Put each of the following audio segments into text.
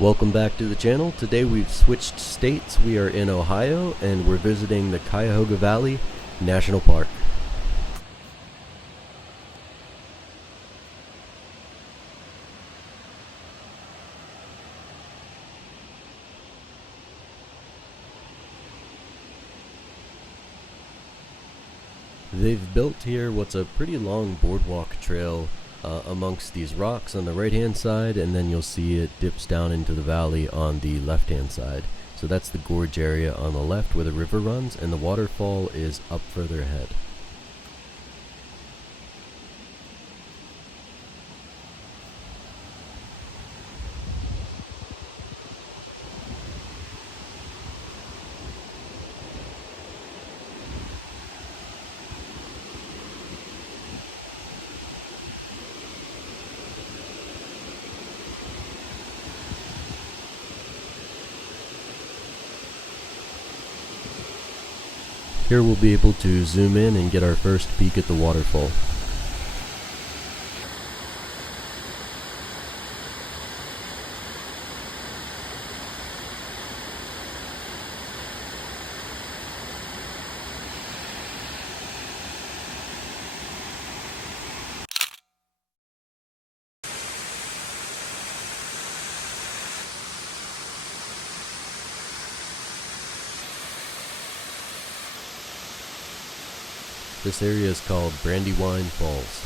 Welcome back to the channel. Today we've switched states. We are in Ohio and we're visiting the Cuyahoga Valley National Park. They've built here what's a pretty long boardwalk trail amongst these rocks on the right hand side, and then you'll see it dips down into the valley on the left hand side. So that's the gorge area on the left where the river runs, and the waterfall is up further ahead. Here we'll be able to zoom in and get our first peek at the waterfall. This area is called Brandywine Falls.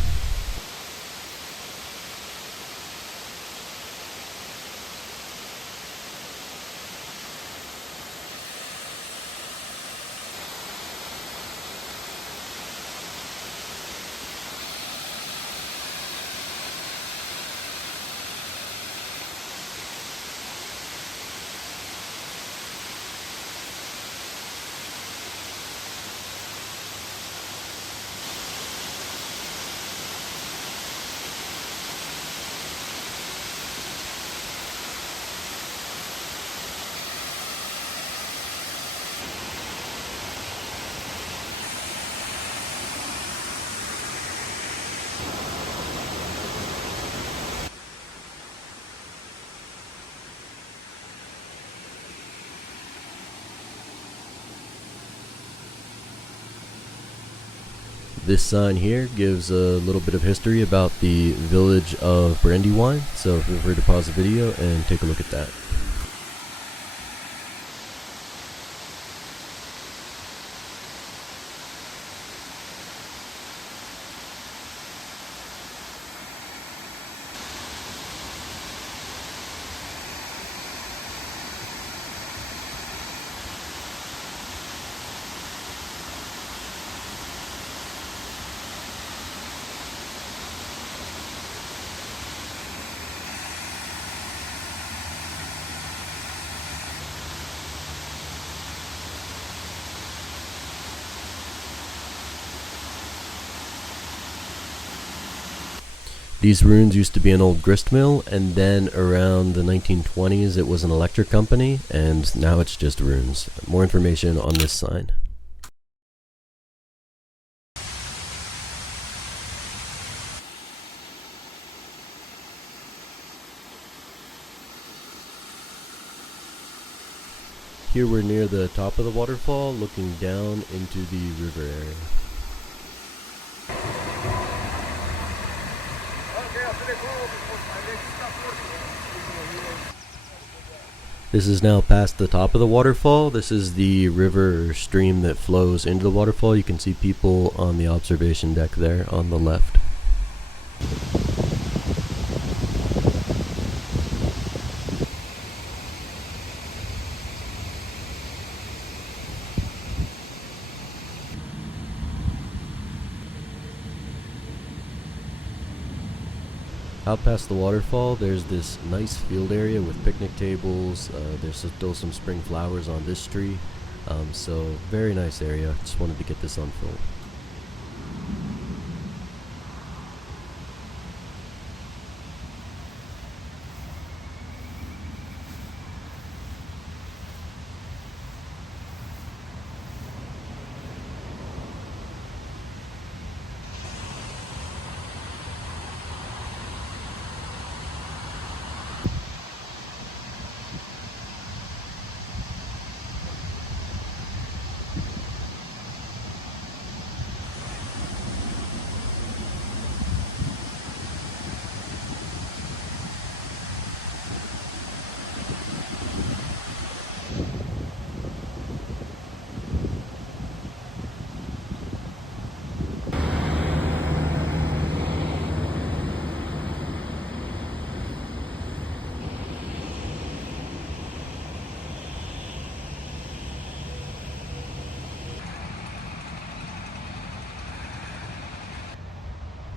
This sign here gives a little bit of history about the village of Brandywine, so feel free to pause the video and take a look at that. These ruins used to be an old grist mill, and then around the 1920s it was an electric company, and now it's just ruins. More information on this sign. Here we're near the top of the waterfall, looking down into the river area. This is now past the top of the waterfall. This is the river or stream that flows into the waterfall. You can see people on the observation deck there on the left. Out past the waterfall, there's this nice field area with picnic tables. There's still some spring flowers on this tree, so very nice area. Just wanted to get this on film.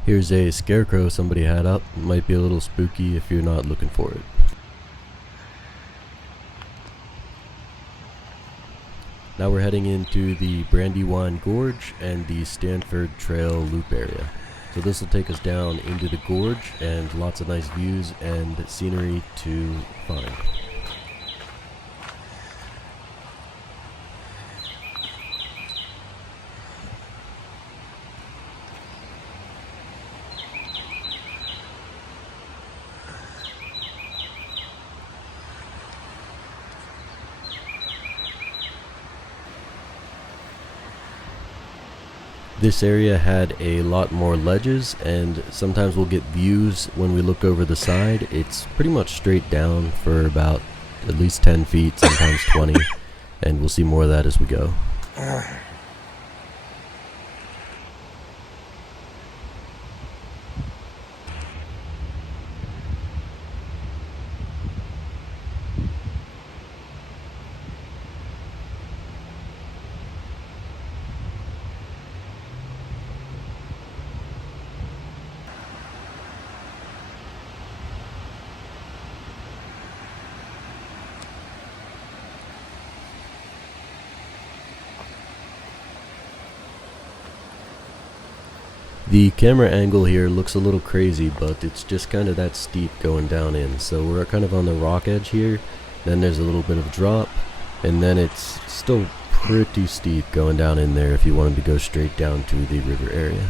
Here's a scarecrow somebody had up. Might be a little spooky if you're not looking for it. Now we're heading into the Brandywine Gorge and the Stanford Trail Loop area. So this will take us down into the gorge and lots of nice views and scenery to find. This area had a lot more ledges, and sometimes we'll get views when we look over the side. It's pretty much straight down for about at least 10 feet, sometimes 20, and we'll see more of that as we go. The camera angle here looks a little crazy, but it's just kind of that steep going down in. So we're kind of on the rock edge here, then there's a little bit of drop, and then it's still pretty steep going down in there if you wanted to go straight down to the river area.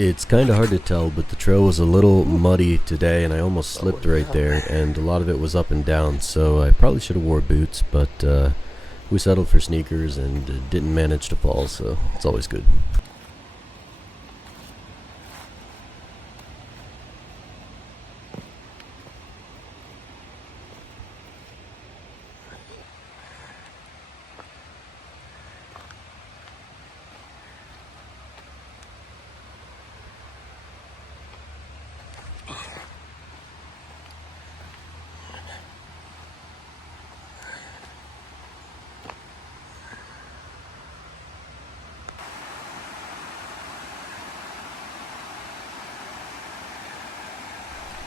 It's kind of hard to tell, but the trail was a little muddy today and I almost slipped right there, and a lot of it was up and down, so I probably should have wore boots, but we settled for sneakers and didn't manage to fall, so it's always good.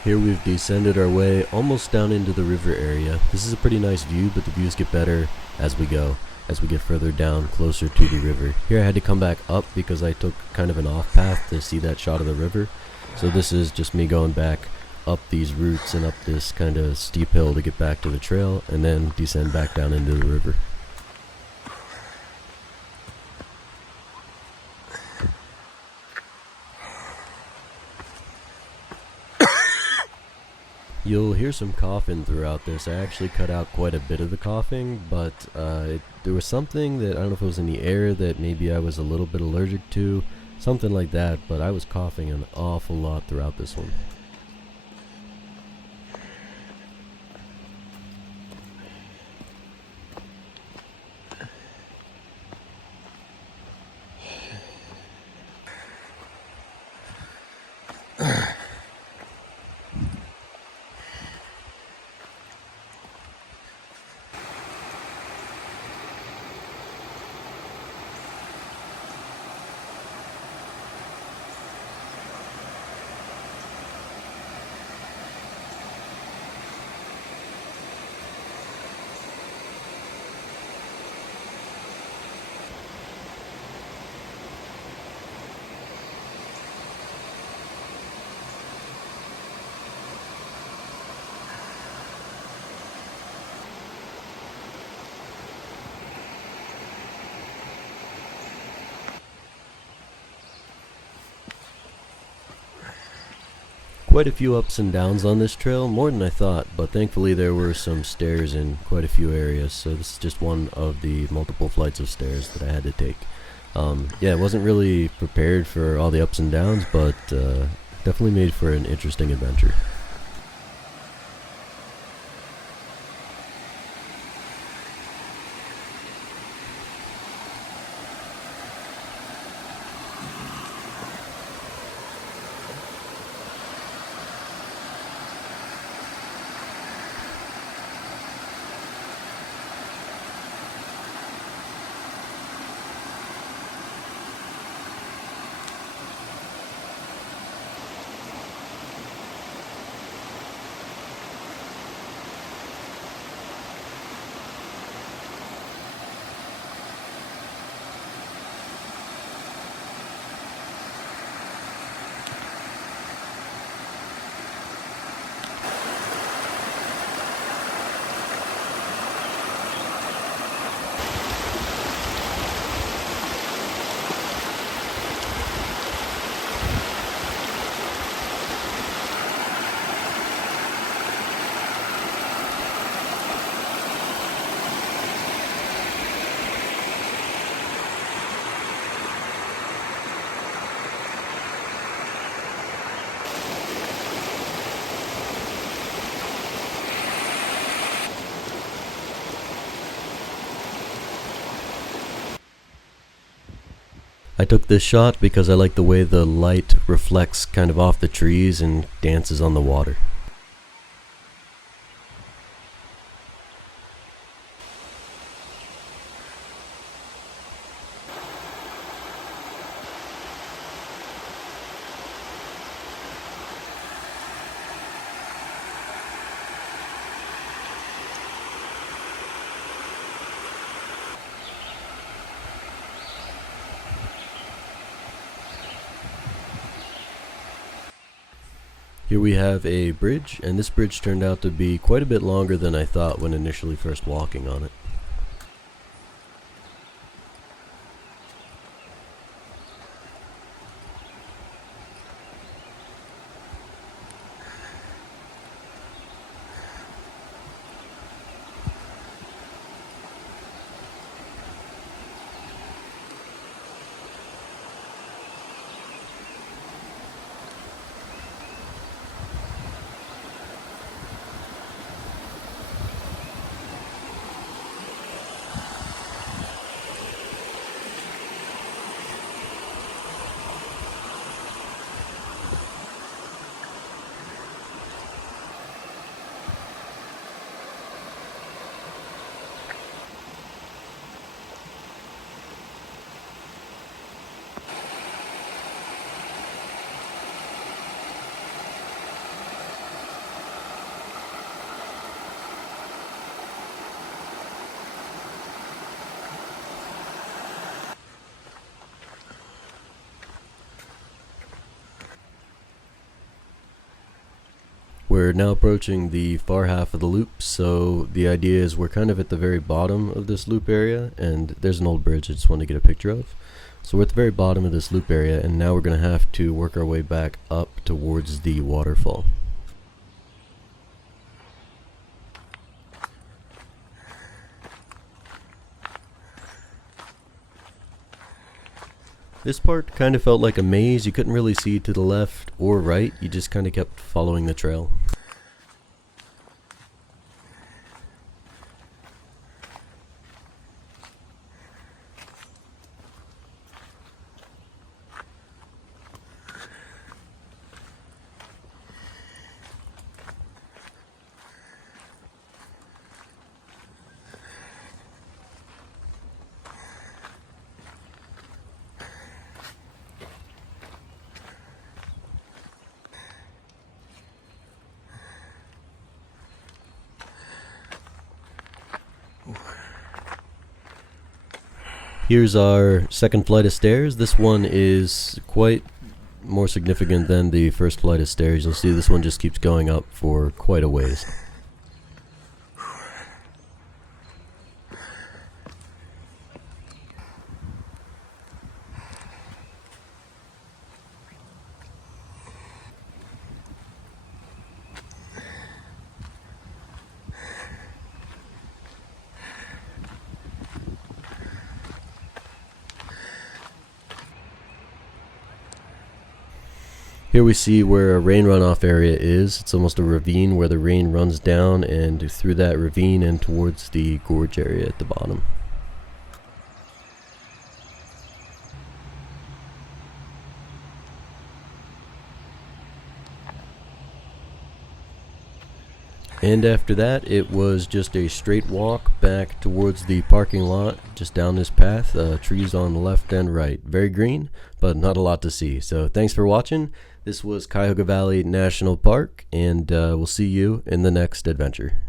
Here we've descended our way almost down into the river area. This is a pretty nice view, but the views get better as we go, as we get further down closer to the river. Here I had to come back up because I took kind of an off path to see that shot of the river. So this is just me going back up these routes and up this kind of steep hill to get back to the trail and then descend back down into the river. You'll hear some coughing throughout this. I actually cut out quite a bit of the coughing, but there was something that, I don't know if it was in the air that maybe I was a little bit allergic to, something like that, but I was coughing an awful lot throughout this one. quite a few ups and downs on this trail, more than I thought, but thankfully there were some stairs in quite a few areas, so this is just one of the multiple flights of stairs that I had to take. Yeah, I wasn't really prepared for all the ups and downs, but definitely made for an interesting adventure. I took this shot because I like the way the light reflects kind of off the trees and dances on the water. Here we have a bridge, and this bridge turned out to be quite a bit longer than I thought when initially first walking on it. We're now approaching the far half of the loop, so the idea is we're kind of at the very bottom of this loop area, and there's an old bridge I just wanted to get a picture of. So we're at the very bottom of this loop area, and now we're going to have to work our way back up towards the waterfall. This part kind of felt like a maze. You couldn't really see to the left or right, you just kind of kept following the trail. Here's our second flight of stairs. This one is quite more significant than the first flight of stairs. You'll see this one just keeps going up for quite a ways. Here we see where a rain runoff area is. It's almost a ravine where the rain runs down and through that ravine and towards the gorge area at the bottom. And after that, it was just a straight walk back towards the parking lot, just down this path, trees on the left and right. Very green, but not a lot to see. So thanks for watching. This was Cuyahoga Valley National Park, and we'll see you in the next adventure.